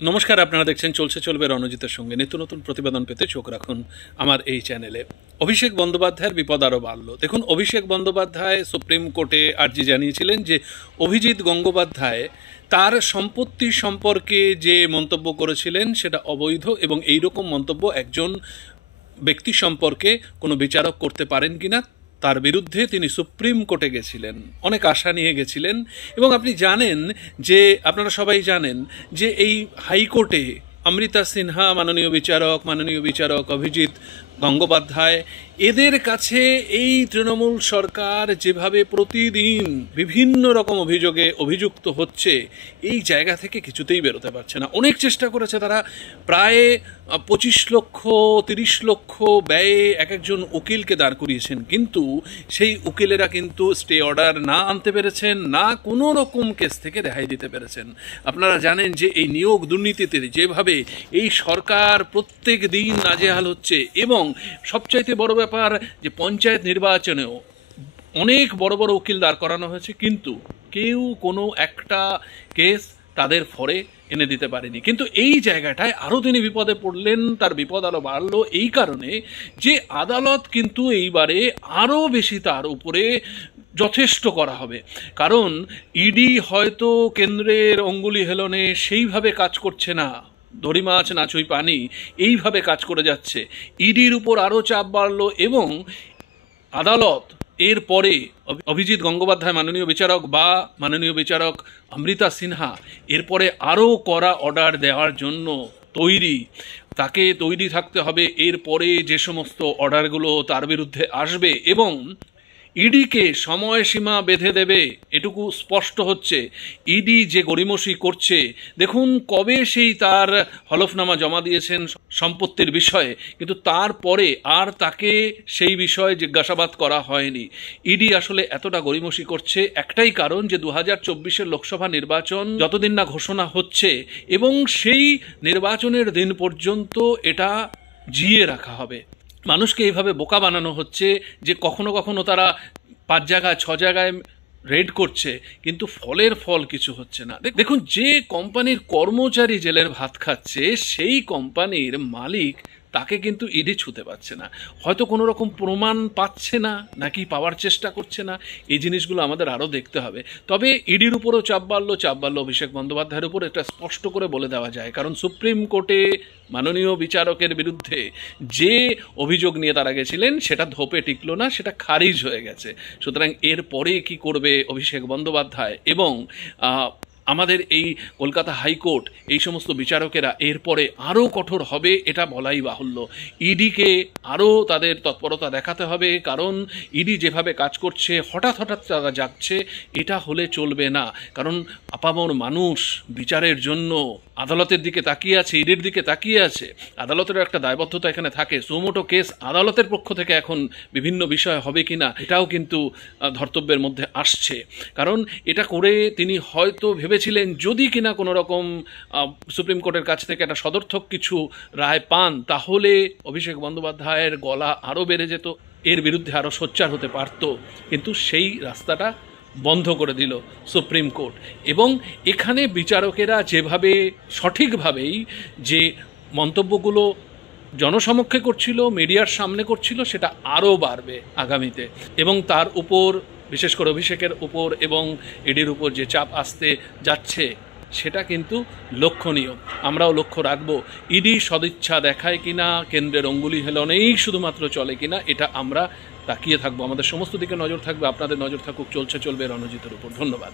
নমস্কার, আপনারা দেখছেন চলছে চলবে রণজিতের সঙ্গে। নিত্য নতুন প্রতিবেদন পেতে চোখ রাখুন আমার এই চ্যানেলে। অভিষেক বন্দ্যোপাধ্যায়ের বিপদ আরও বাড়ল। দেখুন, অভিষেক বন্দ্যোপাধ্যায় সুপ্রিম কোর্টে আর্জি জানিয়েছিলেন যে অভিজিৎ গঙ্গোপাধ্যায় তার সম্পত্তি সম্পর্কে যে মন্তব্য করেছিলেন সেটা অবৈধ, এবং এই রকম মন্তব্য একজন ব্যক্তি সম্পর্কে কোনো বিচারক করতে পারেন কিনা তার বিরুদ্ধে তিনি সুপ্রিম কোর্টে গেছিলেন, অনেক আশা নিয়ে গেছিলেন। এবং আপনি জানেন যে, আপনারা সবাই জানেন যে এই হাইকোর্টে অমৃতা সিনহা মাননীয় বিচারক অভিজিৎ গঙ্গোপাধ্যায়, এদের কাছে এই তৃণমূল সরকার যেভাবে প্রতিদিন বিভিন্ন রকম অভিযোগে অভিযুক্ত হচ্ছে, এই জায়গা থেকে কিছুতেই বেরোতে পারছে না। অনেক চেষ্টা করেছে তারা, প্রায় 25 লক্ষ 30 লক্ষ ব্যয়ে এক একজন উকিলকে দাঁড় করিয়েছেন, কিন্তু সেই উকিলেরা কিন্তু স্টে অর্ডার না আনতে পেরেছেন, না কোনো রকম কেস থেকে রেহাই দিতে পেরেছেন। আপনারা জানেন যে এই নিয়োগ দুর্নীতিতে যেভাবে এই সরকার প্রত্যেক দিন নাজেহাল হচ্ছে, এবং সবচাইতে বড় ব্যাপার যে পঞ্চায়েত নির্বাচনেও অনেক বড় বড় উকিল দাঁড় করানো হয়েছে, কিন্তু কেউ কোনো একটা কেস তাদের ফরে এনে দিতে পারেনি। কিন্তু এই জায়গাটায় আরও তিনি বিপদে পড়লেন, তার বিপদ আরও বাড়লো এই কারণে যে আদালত কিন্তু এইবারে আরও বেশি তার উপরে যথেষ্ট করা হবে। কারণ ইডি হয়তো কেন্দ্রের অঙ্গুলি হেলনে সেইভাবে কাজ করছে না, দড়ি মাছ নাচুই পানি এইভাবে কাজ করে যাচ্ছে। ইডির উপর আরও চাপ বাড়লো, এবং আদালত এরপরে অভিজিৎ গঙ্গোপাধ্যায় মাননীয় বিচারক অমৃতা সিনহা এরপরে আরও কড়া অর্ডার দেওয়ার জন্য তাকে তৈরি থাকতে হবে। এরপরে যে সমস্ত অর্ডারগুলো তার বিরুদ্ধে আসবে, এবং ইডিকে সময়সীমা বেঁধে দেবে, এটুকু স্পষ্ট হচ্ছে। ইডি যে গড়িমসি করছে, দেখুন কবে সেই তার হলফনামা জমা দিয়েছেন সম্পত্তির বিষয়ে, কিন্তু তারপরে আর তাকে সেই বিষয়ে জিজ্ঞাসাবাদ করা হয়নি। ইডি আসলে এতটা গড়িমসি করছে একটাই কারণ, যে 2024-এর লোকসভা নির্বাচন যতদিন না ঘোষণা হচ্ছে, এবং সেই নির্বাচনের দিন পর্যন্ত এটা জিইয়ে রাখা হবে। মানুষকে এইভাবে বোকা বানানো হচ্ছে যে কখনো কখনো তারা 5 জায়গায় 6 জায়গায় রেড করছে, কিন্তু ফল কিছু হচ্ছে না। দেখুন, যে কোম্পানির কর্মচারী জেলের ভাত খাচ্ছে, সেই কোম্পানির মালিক তাকে কিন্তু ইডি ছুতে পারছে না। হয়তো কোনো রকম প্রমাণ পাচ্ছে না, নাকি পাওয়ার চেষ্টা করছে না, এই জিনিসগুলো আমাদের আরও দেখতে হবে। তবে ইডির উপরও চাপ বাড়লো অভিষেক বন্দ্যোপাধ্যায়ের উপর, এটা স্পষ্ট করে বলে দেওয়া যায়। কারণ সুপ্রিম কোর্টে মাননীয় বিচারকের বিরুদ্ধে যে অভিযোগ নিয়ে তারা গেছিলেন সেটা ধোপে টিকলো না, সেটা খারিজ হয়ে গেছে। সুতরাং এরপরে কি করবে অভিষেক বন্দ্যোপাধ্যায় এবং আমাদের এই কলকাতা হাইকোর্ট, এই সমস্ত বিচারকেরা এরপরে আরও কঠোর হবে, এটা বলাই বাহুল্য। ইডিকে আরও তাদের তৎপরতা দেখাতে হবে, কারণ ইডি যেভাবে কাজ করছে, হঠাৎ তারা জাগছে, এটা হলে চলবে না। কারণ আপামর মানুষ বিচারের জন্য আদালতের দিকে তাকিয়ে আছে, ইডির দিকে তাকিয়ে আছে। আদালতেরও একটা দায়বদ্ধতা এখানে থাকে। সুমোটো কেস আদালতের পক্ষ থেকে এখন বিভিন্ন বিষয় হবে কিনা, এটাও কিন্তু ধর্তব্যের মধ্যে আসছে। কারণ এটা করে তিনি হয়তো ভেবেছিলেন যদি কিনা কোনো রকম সুপ্রিম কোর্টের কাছ থেকে একটা সদর্থক কিছু রায় পান, তাহলে অভিষেক বন্দ্যোপাধ্যায়ের গলা আরও বেড়ে যেত, এর বিরুদ্ধে আরও সোচ্চার হতে পারত। কিন্তু সেই রাস্তাটা বন্ধ করে দিল সুপ্রিম কোর্ট। এবং এখানে বিচারকেরা যেভাবে সঠিকভাবেই যে মন্তব্যগুলো জনসমক্ষে করছিল, মিডিয়ার সামনে করছিল, সেটা আরও বাড়বে আগামীতে। এবং তার উপর, বিশেষ করে অভিষেকের উপর এবং ইডির উপর যে চাপ আসতে যাচ্ছে, সেটা কিন্তু লক্ষণীয়। আমরাও লক্ষ্য রাখবো ইডি সদিচ্ছা দেখায় কিনা, কেন্দ্রের অঙ্গুলি হেলনেই শুধুমাত্র চলে কিনা, এটা আমরা তাকিয়ে থাকবো। আমাদের সমস্ত দিকে নজর থাকবে, আপনাদের নজর থাকুক চলছে চলবে রণজিতের উপর। ধন্যবাদ।